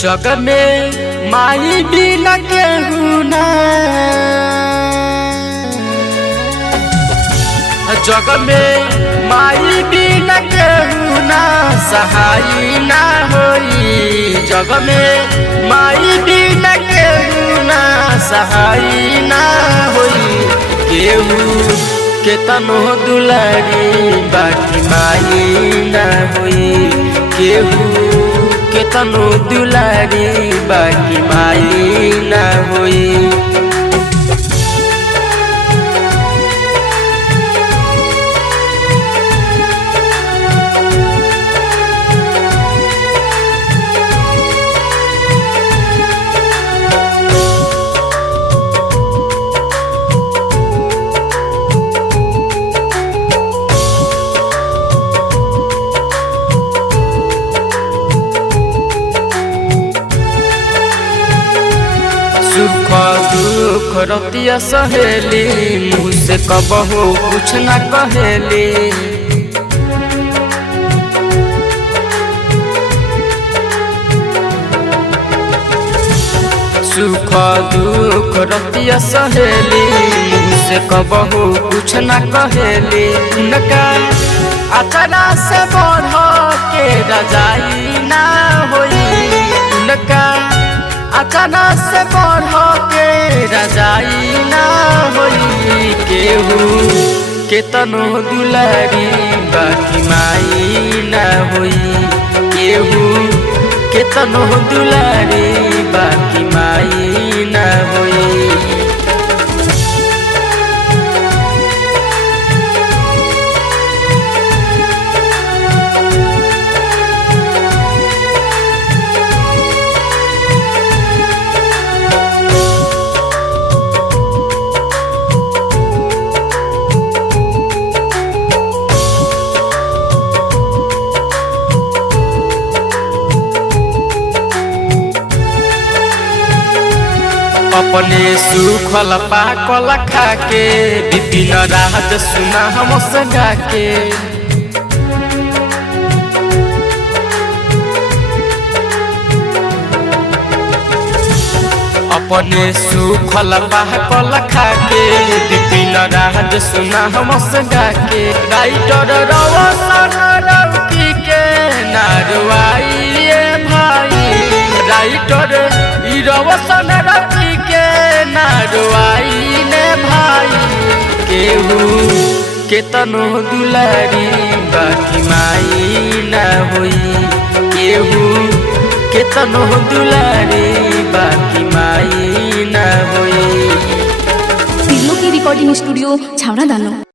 जग में माई बिना केहू ना, जग में माई बिना केहू ना सहाय ना होई। जग में माई बिना केहू ना सहाय ना होई। केहू केतनो दुलारी बाकी माई ना होई। केहू केतनो दुलारी बाकी माई ना होई। सुख दुख रतिया सहेली, मुँह से कबहू कुछ न कहेली। सुख दुख रतिया सहेली, मुँह से कबहू कुछ न कहेली। उनका अचरा से बढ़ के रजाई ना होई। उनका अचाना से बढ़ के रजाई ना होई। केहू केतनो दुलारी बाकी माई ना होई। केहू केतनो दुलारी बाकी माई ना होई। अपने सुखल पाकल खाके विपिन राज सुना हम सगा के। अपने सुखल पाकल खाके विपिन राज सुना हम सगा के। राइटर रवसन रवकी के नारवाई भाई। राइटर रवसन रवकी के नारवाई ने भाई। केहू केतनो दुलारी बाकी माई ना होई। केहू केतनो दुलारी बाकी माई ना होई। की रिकॉर्डिंग स्टूडियो छावना दानो।